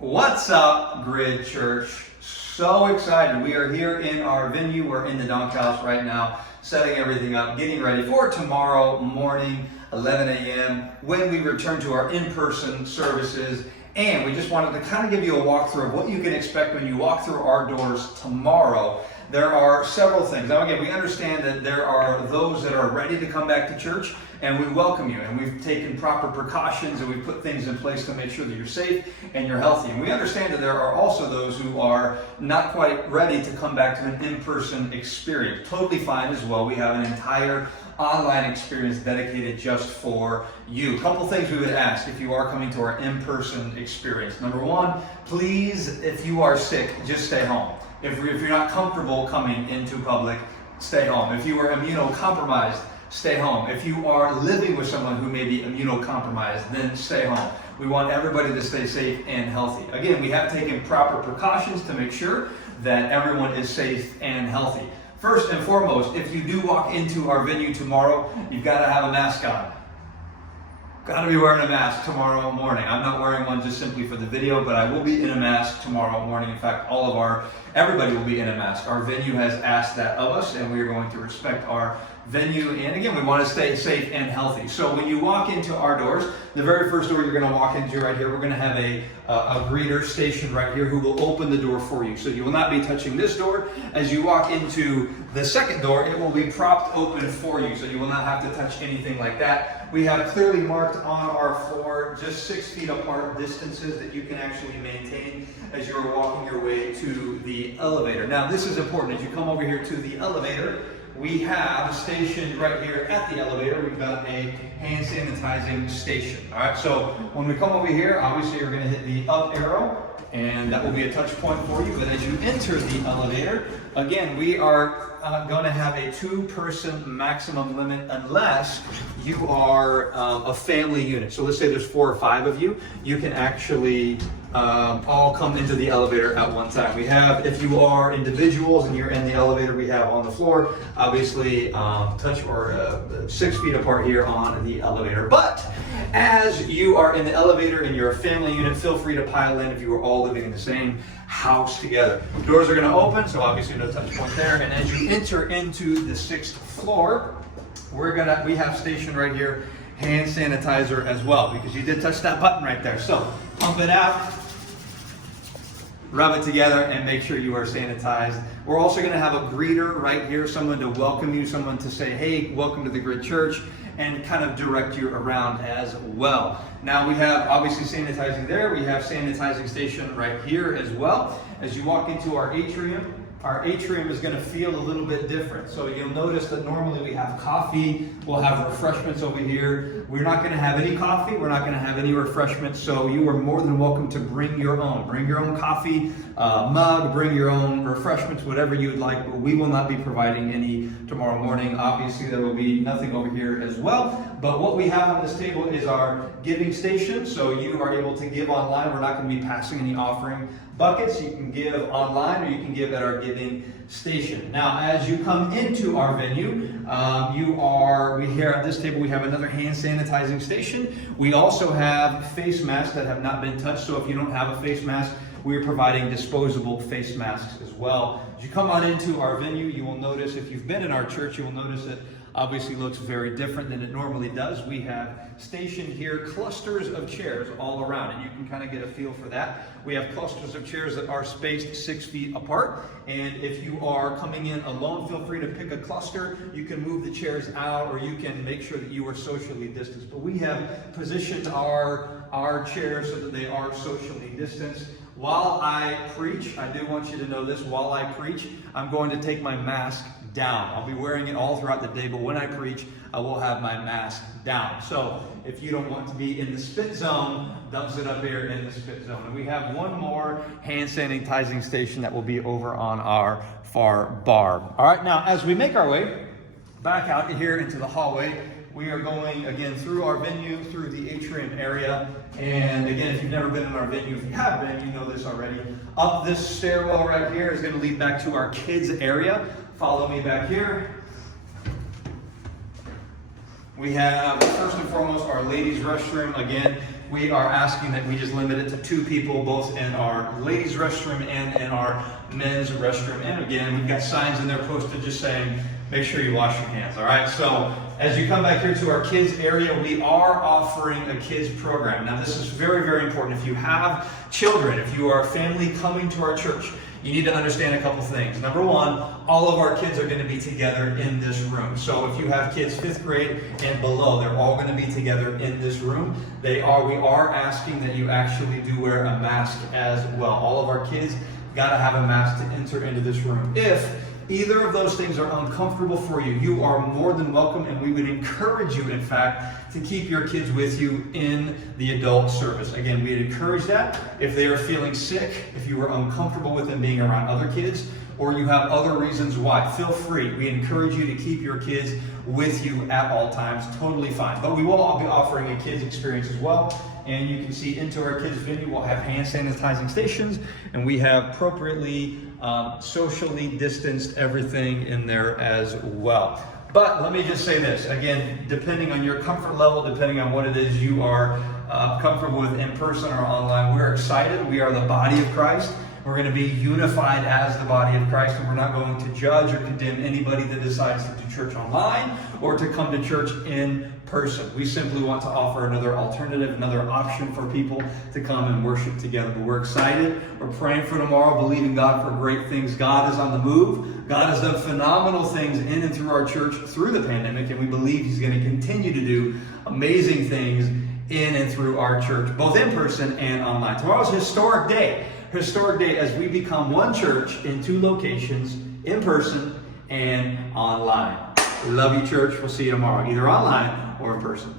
What's up, Grid Church? So excited. We are here in our venue. We're in the Dank Haus right now, setting everything up, getting ready for tomorrow morning, 11 a.m., when we return to our in-person services. And we just wanted to kind of give you a walkthrough of what you can expect when you walk through our doors tomorrow. There are several things. Now again, we understand that there are those that are ready to come back to church, and we welcome you, and we've taken proper precautions, and we've put things in place to make sure that you're safe and you're healthy. And we understand that there are also those who are not quite ready to come back to an in-person experience. Totally fine as well. We have an entire online experience dedicated just for you. A couple things we would ask if you are coming to our in-person experience. Number one, please, if you are sick, just stay home. If you're not comfortable coming into public, stay home. If you are immunocompromised, stay home. If you are living with someone who may be immunocompromised, then stay home. We want everybody to stay safe and healthy. Again, we have taken proper precautions to make sure that everyone is safe and healthy. First and foremost, if you do walk into our venue tomorrow, you've got to have a mask on. Got to be wearing a mask tomorrow morning. I'm not wearing one just simply for the video, but I will be in a mask tomorrow morning. In fact, everybody will be in a mask. Our venue has asked that of us, and we are going to respect our venue. And again, we want to stay safe and healthy. So when you walk into our doors, the very first door you're going to walk into right here, we're going to have a greeter stationed right here who will open the door for you. So you will not be touching this door. As you walk into the second door, it will be propped open for you. So you will not have to touch anything like that. We have clearly marked on our floor just 6 feet apart distances that you can actually maintain as you're walking your way to the elevator. Now this is important. As you come over here to the elevator, we have stationed right here at the elevator, we've got a hand sanitizing station. All right, so when we come over here, obviously you're going to hit the up arrow, and that will be a touch point for you. But as you enter the elevator, again, we are going to have a 2-person maximum limit unless you are a family unit. So let's say there's 4 or 5 of you. You can actually all come into the elevator at one time. We have, if you are individuals and you're in the elevator, we have on the floor, obviously 6 feet apart here on the elevator. But as you are in the elevator and you're a family unit, feel free to pile in if you are all living in the same house together. Doors are going to open, so obviously no touch point there. And as you enter into the 6th floor, we have stationed right here hand sanitizer as well, because you did touch that button right there. So pump it out, rub it together, and make sure you are sanitized. We're also going to have a greeter right here, someone to welcome you, someone to say, hey, welcome to the Grid Church, and kind of direct you around as well. Now we have obviously sanitizing there. We have sanitizing station right here as well. As you walk into our atrium is going to feel a little bit different. So you'll notice that normally we have coffee, we'll have refreshments over here. We're not going to have any coffee, we're not going to have any refreshments, so you are more than welcome to bring your own. Bring your own coffee mug, bring your own refreshments, whatever you would like. We will not be providing any tomorrow morning. Obviously there will be nothing over here as well. But what we have on this table is our giving station, so you are able to give online. We're not going to be passing any offering buckets. You can give online or you can give at our giving station. Now, as you come into our venue, here at this table, we have another hand sanitizing station. We also have face masks that have not been touched. So if you don't have a face mask, we are providing disposable face masks as well. As you come on into our venue, you will notice, if you've been in our church, you will notice it obviously looks very different than it normally does. We have stationed here clusters of chairs all around, and you can kind of get a feel for that. We have clusters of chairs that are spaced 6 feet apart, and if you are coming in alone, feel free to pick a cluster. You can move the chairs out, or you can make sure that you are socially distanced. But we have positioned our chairs so that they are socially distanced. While I preach, I do want you to know this, while I preach, I'm going to take my mask down. I'll be wearing it all throughout the day, but when I preach, I will have my mask down. So if you don't want to be in the spit zone, don't sit up here in the spit zone. And we have one more hand sanitizing station that will be over on our far bar. All right, now as we make our way back out here into the hallway, we are going again through our venue, through the atrium area. And again, if you've never been in our venue, if you have been, you know this already. Up this stairwell right here is going to lead back to our kids area. Follow me back here. We have, first and foremost, our ladies' restroom. Again, we are asking that we just limit it to 2 people, both in our ladies' restroom and in our men's restroom. And again, we've got signs in there posted just saying, make sure you wash your hands, all right? So as you come back here to our kids area, we are offering a kids program. Now this is very, very important. If you have children, if you are a family coming to our church, you need to understand a couple things. Number one, all of our kids are going to be together in this room. So if you have kids 5th grade and below, they're all going to be together in this room. We are asking that you actually do wear a mask as well. All of our kids got to have a mask to enter into this room. If either of those things are uncomfortable for you, you are more than welcome, and we would encourage you, in fact, to keep your kids with you in the adult service. Again, we'd encourage that. If they are feeling sick, if you are uncomfortable with them being around other kids, or you have other reasons why, feel free. We encourage you to keep your kids with you at all times. Totally fine. But we will all be offering a kids experience as well. And you can see into our kids venue, we'll have hand sanitizing stations, and we have appropriately socially distanced everything in there as well. But let me just say this, again, depending on your comfort level, depending on what it is you are comfortable with in person or online, we're excited. We are the body of Christ. We're going to be unified as the body of Christ, and we're not going to judge or condemn anybody that decides to do church online or to come to church in person. We simply want to offer another alternative, another option for people to come and worship together. But we're excited. We're praying for tomorrow, believing God for great things. God is on the move. God has done phenomenal things in and through our church through the pandemic, and we believe He's going to continue to do amazing things in and through our church, both in person and online. Tomorrow's a historic day. Historic day as we become one church in 2 locations, in person and online. We love you, church. We'll see you tomorrow, either online or in person.